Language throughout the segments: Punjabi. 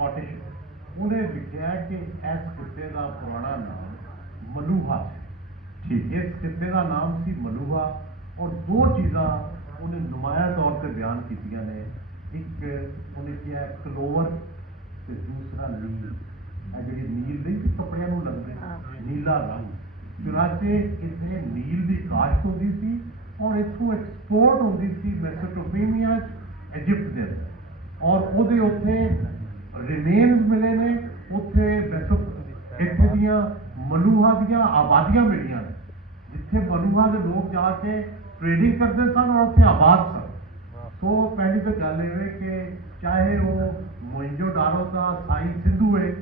ਸਕਾਟਿਸ਼ ਉਹਨੇ ਲਿਖਿਆ ਕਿ ਇਸ ਖਿੱਤੇ ਦਾ ਪੁਰਾਣਾ ਨਾਮ ਮਲੂਹਾ ਸੀ ਠੀਕ। ਇਸ ਖਿੱਤੇ ਦਾ ਨਾਮ ਸੀ ਮਲੂਹਾ ਔਰ ਦੋ ਚੀਜ਼ਾਂ ਉਹਨੇ ਨੁਮਾਇਆ ਤੌਰ ਤੇ ਬਿਆਨ ਕੀਤੀਆਂ ਨੇ। ਇੱਕ ਉਹਨੇ ਕਿਹਾ ਕਲੋਵਰ ਤੇ ਦੂਸਰਾ ਨੀਲ। ਇਹ ਜਿਹੜੀ ਨੀਲ ਸੀ ਕੱਪੜਿਆਂ ਨੂੰ ਲੱਗਦੇ ਨੀਲਾ ਰੰਗ। ਚੁਨਾਚੇ ਇੱਥੇ ਨੀਲ ਦੀ ਕਾਸ਼ਤ ਹੁੰਦੀ ਸੀ ਔਰ ਇੱਥੋਂ ਐਕਸਪੋਰਟ ਹੁੰਦੀ ਸੀ ਮੈਸੋਪੋਟੇਮੀਆ ਚ ਇਜਿਪਟ ਦੇ ਅੰਦਰ। ਔਰ ਉਹਦੇ ਉੱਥੇ ਰਿਮੇਨਸ ਮਿਲੇ ਨੇ, ਉੱਥੇ ਇੱਥੇ ਦੀਆਂ ਮਲੂਹਾ ਦੀਆਂ ਆਬਾਦੀਆਂ ਮਿਲੀਆਂ ਨੇ, ਜਿੱਥੇ ਮਲੂਹਾ ਦੇ ਲੋਕ ਜਾ ਕੇ ਟ੍ਰੇਡਿੰਗ ਕਰਦੇ ਸਨ ਔਰ ਉੱਥੇ ਆਬਾਦ ਸਨ। ਸੋ ਪਹਿਲੀ ਤਾਂ ਗੱਲ ਇਹ ਹੈ ਕਿ ਚਾਹੇ ਉਹ ਮੋਇੰਜੋ ਡਾਰੋ ਦਾ ਸਾਈ ਸਿੰਧੂ ਹੈ,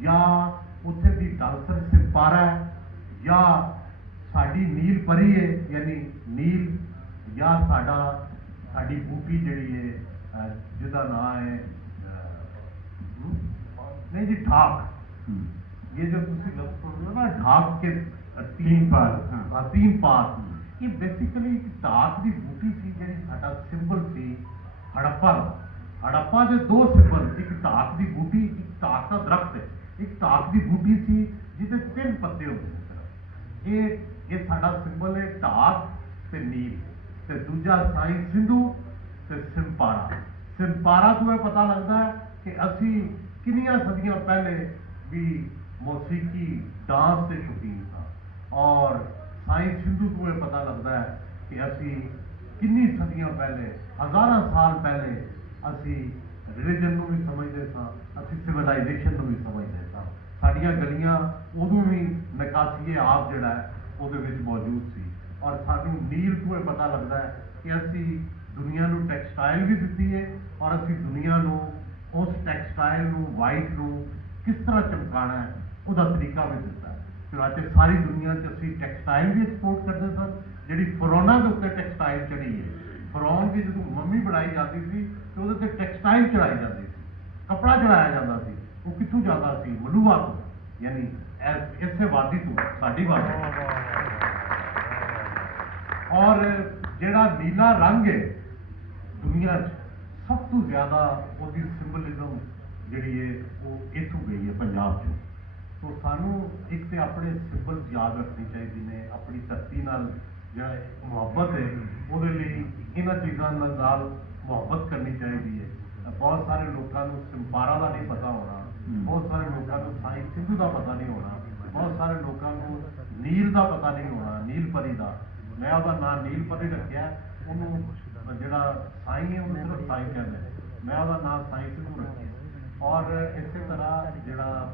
ਜਾਂ ਉੱਥੇ ਦੀ ਡਾਂਸਰ ਸਿੰਪਾਰਾ ਹੈ, ਜਾਂ ਸਾਡੀ ਨੀਲ ਪਰੀ ਹੈ, ਯਾਨੀ ਨੀਲ, ਜਾਂ ਸਾਡਾ, ਸਾਡੀ ਬੂਟੀ ਜਿਹੜੀ ਹੈ ਜਿਹਦਾ ਨਾਮ ਹੈ ਨਹੀਂ ਜੀ ਠਾਕ ਹਮ, ये जो ਤੁਸੀਂ ਲਫ਼ਜ਼ ਸੁਣਦੇ ਹੋ ਨਾ ਢਾਕ ਕੇ तीन पार, हाँ। ਹਾਂ ਤੀਨ ਪਾਰ ਇਹ ਬੇਸਿਕਲੀ ਇੱਕ ਢਾਕ ਦੀ ਬੂਟੀ ਸੀ ਜਿਹੜੀ ਸਾਡਾ ਸਿੰਬਲ ਸੀ ਹੜੱਪਾ ਦਾ ਹੜੱਪਾ ਦੇ ਦੋ ਸਿੰਬਲ ਇੱਕ ਢਾਕ ਦੀ ਬੂਟੀ ਇੱਕ ਢਾਕ ਦਾ ਦਰਖਤ ਹੈ ਇੱਕ ਢਾਕ ਦੀ ਬੂਟੀ ਸੀ ਜਿਹਦੇ ਤਿੰਨ ਪੱਤੇ ਹੁੰਦੇ ਸਨ ਇਹ ਇਹ ਸਾਡਾ ਸਿੰਬਲ ਹੈ ਢਾਕ ਤੇ ਨੀਲ ਤੇ ਦੂਜਾ ਸਾਈ ਸਿੰਧੂ ਤੇ ਸਿੰਪਾਰਾ ਸਿੰਪਾਰਾ ਤੋਂ ਇਹ ਪਤਾ ਲੱਗਦਾ ਹੈ ਕਿ ਅਸੀਂ ਕਿੰਨੀਆਂ ਸਦੀਆਂ ਪਹਿਲੇ ਵੀ ਮੌਸੀਕੀ ਡਾਂਸ ਦੇ ਸ਼ੌਕੀਨ ਸਾਂ ਔਰ ਸਾਈ ਹਿੰਦੂ ਤੋਂ ਇਹ ਪਤਾ ਲੱਗਦਾ ਹੈ ਕਿ ਅਸੀਂ ਕਿੰਨੀ ਸਦੀਆਂ ਪਹਿਲੇ, ਹਜ਼ਾਰਾਂ ਸਾਲ ਪਹਿਲੇ ਅਸੀਂ ਰਿਲੀਜਨ ਨੂੰ ਵੀ ਸਮਝਦੇ ਸਾਂ, ਅਸੀਂ ਸਿਵਲਾਈਜੇਸ਼ਨ ਨੂੰ ਵੀ ਸਮਝਦੇ ਸਾਂ। ਸਾਡੀਆਂ ਗਲੀਆਂ ਉਦੋਂ ਵੀ ਨਕਾਸੀਏ ਆਪ ਜਿਹੜਾ ਉਹਦੇ ਵਿੱਚ ਮੌਜੂਦ ਸੀ। ਔਰ ਸਾਨੂੰ ਨੀਲ ਤੋਂ ਇਹ ਪਤਾ ਲੱਗਦਾ ਹੈ ਕਿ ਅਸੀਂ ਦੁਨੀਆ ਨੂੰ ਟੈਕਸਟਾਈਲ ਵੀ ਦਿੱਤੀ ਹੈ ਔਰ ਅਸੀਂ ਦੁਨੀਆ ਨੂੰ ਉਸ ਟੈਕਸਟਾਈਲ ਨੂੰ, ਵਾਈਟ ਨੂੰ ਕਿਸ ਤਰ੍ਹਾਂ ਚਮਕਾਉਣਾ ਹੈ, ਉਹਦਾ ਤਰੀਕਾ ਵੀ ਦਿੱਤਾ। ਹੈ ਚੁਨਾਚੇ ਸਾਰੀ ਦੁਨੀਆ 'ਚ ਅਸੀਂ ਟੈਕਸਟਾਈਲ ਵੀ ਐਕਸਪੋਰਟ ਕਰਦੇ ਸਨ ਜਿਹੜੀ ਫਰੋਨਾ ਦੇ ਉੱਤੇ ਟੈਕਸਟਾਈਲ ਚੜੀ ਹੈ। ਫਰੌਨ ਦੀ ਜਦੋਂ ਮੰਮੀ ਬਣਾਈ ਜਾਂਦੀ ਸੀ, ਤੇ ਉਹਦੇ ਤੇ ਟੈਕਸਟਾਈਲ ਚੜਾਈ ਜਾਂਦੀ ਸੀ। ਕਪੜਾ ਚੜਾਇਆ ਜਾਂਦਾ ਸੀ। ਉਹ ਕਿੱਥੋਂ ਜਾਂਦਾ ਸੀ? ਮਲੂਆ ਤੋਂ, ਯਾਨੀ ਇਸੇ ਵਾਦੀ ਤੋਂ, ਸਾਡੀ ਵਾਦੀ ਔਰ ਜਿਹੜਾ ਨੀਲਾ ਰੰਗ ਹੈ ਦੁਨੀਆ 'ਚ, ਸਭ ਤੋਂ ਜ਼ਿਆਦਾ ਉਹਦੀ ਸਿੰਬਲਿਜ਼ਮ ਜਿਹੜੀ ਹੈ ਉਹ ਇੱਥੋਂ ਗਈ ਹੈ ਪੰਜਾਬ 'ਚੋਂ ਸੋ ਸਾਨੂੰ ਇੱਕ ਤੇ ਆਪਣੇ ਸਿੰਬਲ ਯਾਦ ਰੱਖਣੇ ਚਾਹੀਦੇ ਨੇ ਆਪਣੀ ਧਰਤੀ ਨਾਲ ਜਿਹੜਾ ਇੱਕ ਮੁਹੱਬਤ ਹੈ ਉਹਦੇ ਲਈ ਇਹਨਾਂ ਚੀਜ਼ਾਂ ਨਾਲ ਨਾਲ ਮੁਹੱਬਤ ਕਰਨੀ ਚਾਹੀਦੀ ਹੈ ਬਹੁਤ ਸਾਰੇ ਲੋਕਾਂ ਨੂੰ ਸਿੰਪਾਰਾ ਦਾ ਨਹੀਂ ਪਤਾ ਹੋਣਾ। ਬਹੁਤ ਸਾਰੇ ਲੋਕਾਂ ਨੂੰ ਸਾਈ ਸਿੰਧੂ ਦਾ ਪਤਾ ਨਹੀਂ ਹੋਣਾ ਬਹੁਤ ਸਾਰੇ ਲੋਕਾਂ ਨੂੰ ਨੀਲ ਦਾ ਪਤਾ ਨਹੀਂ ਹੋਣਾ ਨੀਲ ਪਰੀ ਦਾ ਮੈਂ ਉਹਦਾ ਨਾਮ ਨੀਲ ਪਰੀ ਰੱਖਿਆ ਉਹਨੂੰ ਜਿਹੜਾ ਸਾਈ ਹੈ ਉਹਨੂੰ ਸਾਈ ਕਹਿੰਦੇ। ਮੈਂ ਉਹਦਾ ਨਾਮ ਸਾਈ ਸਿੰਧੂ ਰੱਖਿਆ ਔਰ ਇਸੇ ਤਰ੍ਹਾਂ ਜਿਹੜਾ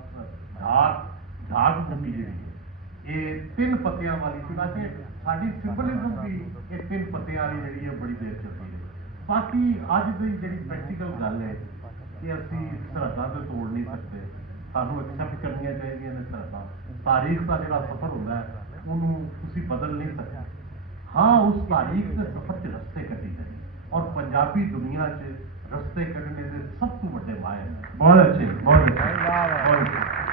ਢਾਕ ਢਾਕ ਬੂਟੀ ਜਿਹੜੀ ਹੈ, ਇਹ ਤਿੰਨ ਪੱਤਿਆਂ ਵਾਲੀ ਚੁਨਾਚੇ ਸਾਡੀ ਸਿੰਬਲਿਜ਼ਮ ਵੀ ਇਹ ਤਿੰਨ ਪੱਤਿਆਂ ਵਾਲੀ ਜਿਹੜੀ ਹੈ, ਬੜੀ ਦੇਰ ਚੱਲਦੀ ਹੈ। ਬਾਕੀ ਅੱਜ ਦੀ ਜਿਹੜੀ ਪ੍ਰੈਕਟੀਕਲ ਗੱਲ ਹੈ ਕਿ ਅਸੀਂ ਸਰਹੱਦਾਂ ਤੇ ਤੋੜ ਨਹੀਂ ਸਕਦੇ। ਸਾਨੂੰ ਐਕਸੈਪਟ ਕਰਨੀਆਂ ਚਾਹੀਦੀਆਂ ਨੇ ਸਰਹੱਦਾਂ ਤਾਰੀਖ ਦਾ ਜਿਹੜਾ ਸਫ਼ਰ ਹੁੰਦਾ ਹੈ, ਉਹਨੂੰ ਤੁਸੀਂ ਬਦਲ ਨਹੀਂ ਸਕਦੇ। ਹਾਂ, ਉਸ ਤਾਰੀਖ ਦੇ ਸਫ਼ਰ 'ਚ ਰਸਤੇ ਕੱਢੀ ਜਾਏ ਔਰ ਪੰਜਾਬੀ ਦੁਨੀਆ 'ਚ रस्ते करने से सब तो बड़े माए बहुत अच्छे बहुत अच्छे बहुत अच्छे